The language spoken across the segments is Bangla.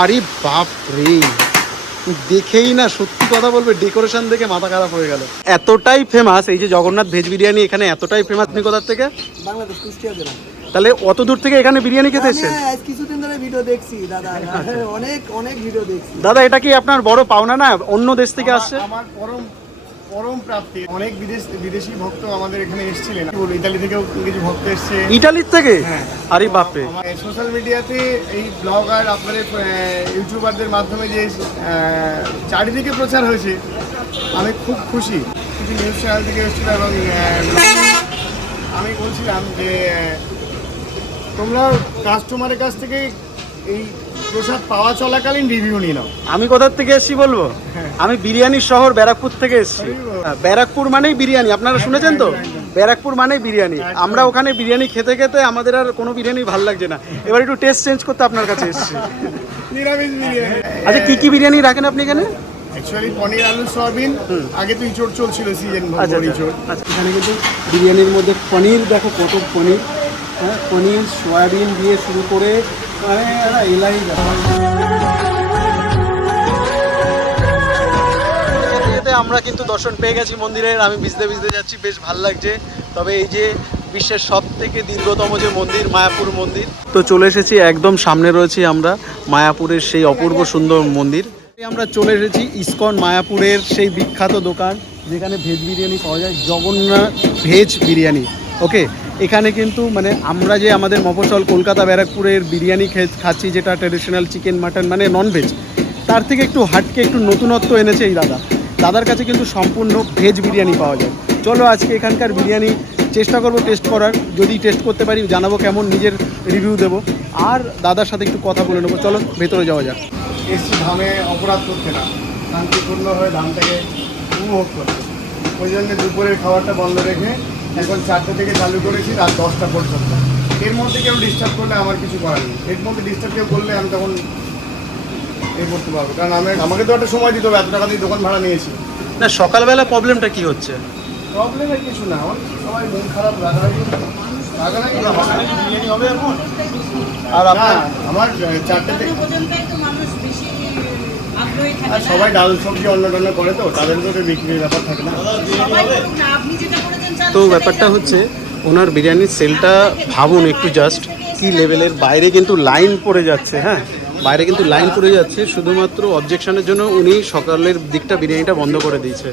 আরে বাপ রে দেখেই না সত্যি কথা বলবে ডেকোরেশন দেখে মাথা খারাপ হয়ে গেল। এতটাই ফেমাস এই যে জগন্নাথ ভেজ বিরিয়ানি এখানে এতটাই ফেমাস আপনি কোথার থেকে? বাংলাদেশ কুষ্টিয়া জেলা। তাহলে অত দূর থেকে এখানে বিরিয়ানি খেতে এসেছেন? কিছুদিন ধরে ভিডিও দেখছি দাদা অনেক অনেক ভিডিও দেখছি। দাদা এটা কি আপনার বড় পাওনা না অন্য দেশ থেকে আসছে? আমার পরম পরম প্রাপ্তি। অনেক বিদেশ বিদেশি ভক্ত আমাদের এখানে এসেছিলেন। বলব, ইতালি থেকেও কিছু ভক্ত এসছে। ইটালির থেকে? হ্যাঁ। আরে বাপরে। সোশ্যাল মিডিয়াতে এই ব্লগার আপনাদের আহ, ইউটিউবারদের মাধ্যমে যে চারিদিকে প্রচার হয়েছে আমি খুব খুশি। কিছু নিউজ চ্যানেল থেকে এসেছিল এবং আমি বলছিলাম যে তোমরা কাস্টমারের কাছ থেকে এই প্রসাদ পাওয়া চলাকালীন রিভিউ নিয়ে নাও। আমি কোথার থেকে এসেছি বলব? হ্যাঁ। আমি বিরিয়ানির শহর ব্যারাকপুর থেকে এসেছি। হ্যাঁ, ব্যারাকপুর মানেই বিরিয়ানি আপনারা শুনেছেন তো? ব্যারাকপুর মানেই বিরিয়ানি। আমরা ওখানে বিরিয়ানি খেতে খেতে আমাদের আর কোনো বিরিয়ানি ভালো লাগছে না। এবার একটু টেস্ট চেঞ্জ করতে আপনার কাছে এসেছি। আচ্ছা কি কি বিরিয়ানি রাখেন আপনি এখানে? অ্যাকচুয়ালি পনির আলু সয়াবিন। আগে তো ইঁচড় চলছিল সিজন আচ্ছা আচ্ছা। আচ্ছা এখানে কিন্তু বিরিয়ানির মধ্যে পনির দেখো কত পনির। হ্যাঁ পনির, সয়াবিন দিয়ে শুরু করে মানে এলাই আমরা কিন্তু দর্শন পেয়ে গেছি মন্দিরের আমি ভিজতে ভিজতে যাচ্ছি, বেশ ভালো লাগছে। তবে এই যে বিশ্বের সব থেকে দীর্ঘতম যে মন্দির, মায়াপুর মন্দির, তো চলে এসেছি, একদম সামনে রয়েছি আমরা, মায়াপুরের সেই অপূর্ব সুন্দর মন্দির। আমরা চলে এসেছি ইসকন মায়াপুরের সেই বিখ্যাত দোকান, যেখানে ভেজ বিরিয়ানি পাওয়া যায়, জগন্নাথ ভেজ বিরিয়ানি। ওকে এখানে কিন্তু মানে আমরা যে আমাদের মফসল কলকাতা ব্যারাকপুরের বিরিয়ানি খাচ্ছি, যেটা ট্রেডিশনাল চিকেন মাটন মানে ননভেজ তার থেকে একটু হাটকে একটু নতুনত্ব এনেছে এই দাদা। দাদার কাছে কিন্তু সম্পূর্ণ ভেজ বিরিয়ানি পাওয়া যায়। চলো আজকে এখানকার বিরিয়ানি চেষ্টা করব টেস্ট করার। যদি টেস্ট করতে পারি, জানাব কেমন নিজের রিভিউ দেবো। আর দাদার সাথে একটু কথা বলে নেব। চলো, ভেতরে যাওয়া যাক। এসছি ধামে অপরাধ করতে না। শান্তিপূর্ণ হয়ে ধামটাকে উপভোগ করতে। ওই জন্য দুপুরের খাবারটা বন্ধ রেখে এখন চারটে থেকে চালু করেছি রাত দশটা পর্যন্ত। এর মধ্যে কেউ ডিস্টার্ব করলে আমার কিছু করার নেই। এর মধ্যে ডিস্টার্ব কেউ করলে আমি তখন এ করতে পারব। কারণ আমি আমাকে তো একটা সময় দিতে হবে এত টাকা দিয়ে দোকান ভাড়া নিয়েছি। না সকালবেলা প্রবলেমটা কি হচ্ছে? প্রবলেমের কিছু না আমার সবাই মন খারাপ রাগারাগি। রাগারাগি হবে এখন? আর আমার চারটে থেকে পর্যন্তই তো মানুষ বেশি আগ্রহী থাকে আর সবাই ডাল সবজি অন্য টন্য করে তো তাদের তো বিক্রির ব্যাপার থাকে না। তো ব্যাপারটা হচ্ছে ওনার বিরিয়ানির সেলটা ভাবুন একটু জাস্ট কি লেভেলের? বাইরে কিন্তু লাইন পড়ে যাচ্ছে হ্যাঁ? বাইরে কিন্তু লাইন পড়ে যাচ্ছে শুধুমাত্র অবজেকশনের জন্য উনি সকালের দিকটা বিরিয়ানিটা বন্ধ করে দিয়েছে।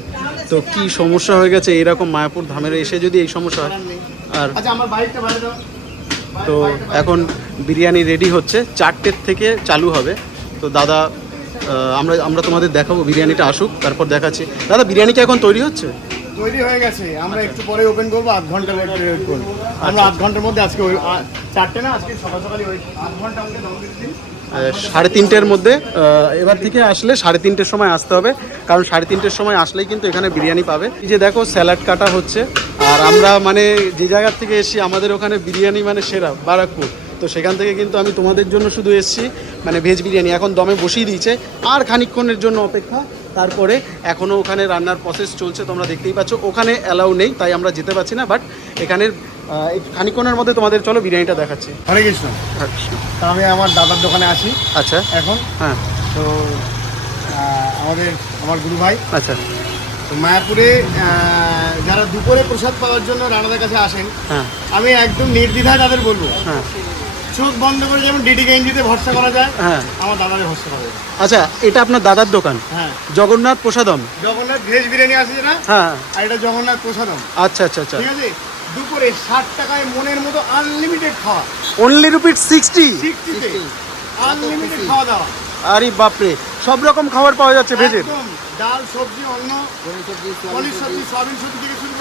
তো কি সমস্যা হয়ে গেছে এরকম মায়াপুর ধামের এসে যদি এই সমস্যা হয়? আর আচ্ছা আমার বাইকটা বাইরে দাও। তো এখন বিরিয়ানি রেডি হচ্ছে চারটের থেকে চালু হবে। তো দাদা আমরা আমরা তোমাদের দেখাবো বিরিয়ানিটা আসুক তারপর দেখাচ্ছি। দাদা বিরিয়ানি কি এখন তৈরি হচ্ছে? তৈরি হয়ে গেছে। আমরা একটু পরে ওপেন করব আধ ঘণ্টা ওয়েট করব। আমরা আধ ঘণ্টার মধ্যে আজকে ওই চারটে না আজকে সকাল সকালই ওই আধ ঘণ্টা আমাকে দম দিতে দিন সাড়ে তিনটের মধ্যে এবার থেকে আসলে সাড়ে তিনটের সময় আসতে হবে কারণ সাড়ে তিনটের সময় আসলেই কিন্তু এখানে বিরিয়ানি পাবে। এই যে দেখো স্যালাড কাটা হচ্ছে আর আমরা মানে যে জায়গার থেকে এসি আমাদের ওখানে বিরিয়ানি মানে সেরা বারাকপুর। তো সেখান থেকে কিন্তু আমি তোমাদের জন্য শুধু এসেছি মানে ভেজ বিরিয়ানি। এখন দমে বসিয়ে দিয়েছে। আর খানিকক্ষণের জন্য অপেক্ষা। তারপরে এখনও ওখানে রান্নার প্রসেস চলছে তোমরা দেখতেই পাচ্ছ। ওখানে অ্যালাউ নেই তাই আমরা যেতে পারছি না। বাট এখানের খানিকক্ষণের মধ্যে তোমাদের চলো বিরিয়ানিটা দেখাচ্ছি। হরে কৃষ্ণ। তা আমি আমার দাদার দোকানে আসি। আচ্ছা। এখন? হ্যাঁ। তো আমাদের আমার গুরু ভাই। আচ্ছা। তো মায়াপুরে যারা দুপুরে প্রসাদ পাওয়ার জন্য রানাদার কাছে আসেন হ্যাঁ। আমি একদম নির্দ্বিধায় তাদের বলব। হ্যাঁ। চোখ বন্ধ করে যেমন ডিডি গেঞ্জিতে ভরসা করা যায় হ্যাঁ। আমার দাদারে ভরসা করা যায়। আচ্ছা এটা আপনার দাদার দোকান? হ্যাঁ। জগন্নাথ প্রসাদম? জগন্নাথ ভেজ বিরিয়ানি আছে না? হ্যাঁ। আর এটা জগন্নাথ প্রসাদম। আচ্ছা আচ্ছা আচ্ছা। ঠিক আছে? দুপুরে ষাট টাকায় মনের মতো আনলিমিটেড খাওয়া। অনলি রুপিস সিক্সটি সিক্সটিতে আনলিমিটেড খাওয়া দাওয়া। আরে বাপরে সব রকম খাবার পাওয়া যাচ্ছে ভেজের। ডাল সবজি অন্য সবজি। সয়াবিন সবজি থেকে শুরু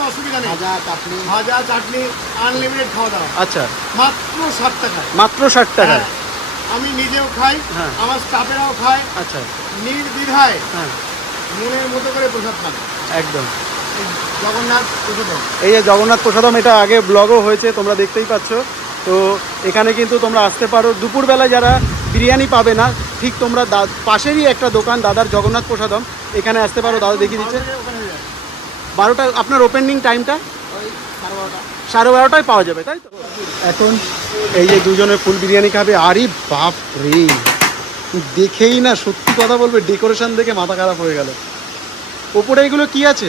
কোনো অসুবিধা নেই। ভাজা চাটনি। ভাজা চাটনি আনলিমিটেড খাওয়া দাওয়া। আচ্ছা। মাত্র ষাট টাকায়। মাত্র ষাট টাকা হ্যাঁ। আমি নিজেও খাই হ্যাঁ। আমার স্টাফেরাও খায়। আচ্ছা। নির্দ্বিধায় হ্যাঁ। মনের মতো করে প্রসাদ পান একদম। জগন্নাথ প্রসাদ এই যে জগন্নাথ প্রসাদম এটা আগে ব্লগও হয়েছে তোমরা দেখতেই পাচ্ছ। তো এখানে কিন্তু তোমরা আসতে পারো। দুপুরবেলায় যারা বিরিয়ানি পাবে না ঠিক তোমরা পাশেরই একটা দোকান দাদার জগন্নাথ প্রসাদম। এখানে আসতে পারো দাদা দেখিয়ে দিচ্ছে। বারোটা আপনার ওপেনিং টাইমটা সাড়ে বারোটায় পাওয়া যাবে তাই তো? এখন এই যে দুজনে ফুল বিরিয়ানি খাবে আরে বাপ রে। দেখেই না সত্যি কথা বলবে ডেকোরেশন দেখে মাথা খারাপ হয়ে গেল। ওপরে এগুলো কি আছে?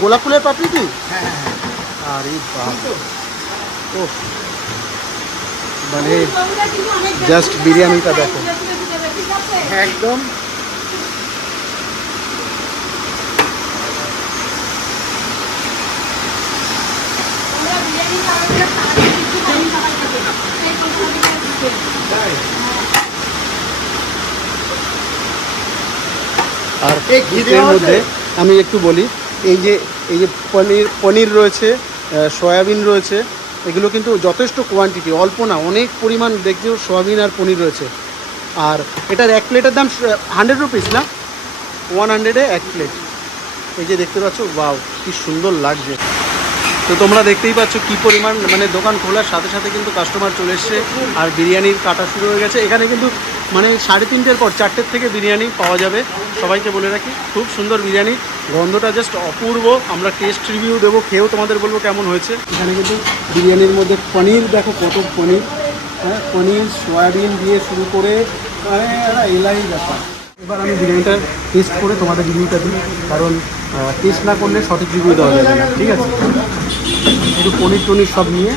গোলাপ ফুলের পাপড়ি কি? আরে বাপ। ও মানে জাস্ট বিরিয়ানিটা দেখো। একদম। আর এর মধ্যে আমি একটু বলি এই যে এই যে পনির পনির রয়েছে সয়াবিন রয়েছে এগুলো কিন্তু যথেষ্ট কোয়ান্টিটি অল্প না অনেক পরিমাণ দেখছ সয়াবিন আর পনির রয়েছে। আর এটার এক প্লেটের দাম হান্ড্রেড রুপিস না? ওয়ান হান্ড্রেডে এক প্লেট এই যে দেখতে পাচ্ছ বাও কি সুন্দর লাগছে। তো তোমরা দেখতেই পাচ্ছ কি পরিমাণ মানে দোকান খোলার সাথে সাথে কিন্তু কাস্টমার চলে এসছে আর বিরিয়ানির কাটা শুরু হয়ে গেছে। এখানে কিন্তু মানে সাড়ে তিনটের পর চারটের থেকে বিরিয়ানি পাওয়া যাবে। সবাইকে বলে রাখি, খুব সুন্দর বিরিয়ানি। গন্ধটা জাস্ট অপূর্ব। আমরা টেস্ট রিভিউ দেবো, খেয়েও তোমাদের বলব কেমন হয়েছে। এখানে কিন্তু বিরিয়ানির মধ্যে পনির, দেখো কত পনির। হ্যাঁ পনির, সয়াবিন দিয়ে শুরু করে মানে এলাই ব্যাপার। এবার আমি বিরিয়ানিটা টেস্ট করে তোমাদের রিভিউটা দিই, কারণ টেস্ট না করলে সঠিক রিভিউ দেওয়া যাবে ঠিক আছে? একটু পনির টনির সব নিয়ে।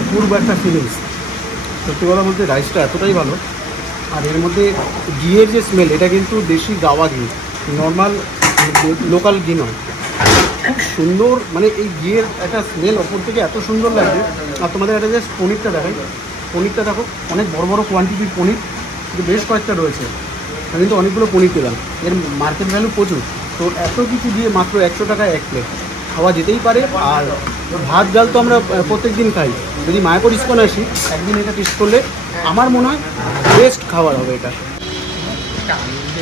অপূর্ব একটা ফিলিংস সত্যি কথা বলতে রাইসটা এতটাই ভালো। আর এর মধ্যে ঘিয়ের যে স্মেল এটা কিন্তু দেশি গাওয়া ঘি। নর্মাল লোকাল ঘি নয়। খুব সুন্দর মানে এই ঘিয়ের একটা স্মেল ওপর থেকে এত সুন্দর লাগছে। আর তোমাদের একটা জাস্ট পনিরটা দেখাই। পনিরটা দেখো, অনেক বড় বড় কোয়ান্টিটির পনির। বেশ কয়েকটা রয়েছে। আমি কিন্তু অনেকগুলো পনির পেলাম। এর মার্কেট ভ্যালু প্রচুর। তো এত কিছু দিয়ে মাত্র একশো টাকায় এক প্লেট খাওয়া যেতেই পারে আর ভাত ডাল তো আমরা প্রত্যেক দিন খাই। যদি মায়াপুর ইস্কন আসি একদিন এটা টেস্ট করলে আমার মনে হয় বেস্ট খাবার হবে এটা।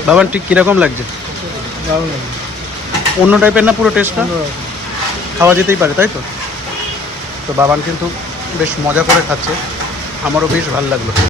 বাবান ঠিক কীরকম লাগছে? অন্য টাইপের না পুরো টেস্টটা খাওয়া যেতেই পারে তাই তো? তো বাবান কিন্তু বেশ মজা করে খাচ্ছে। আমারও বেশ ভালো লাগল।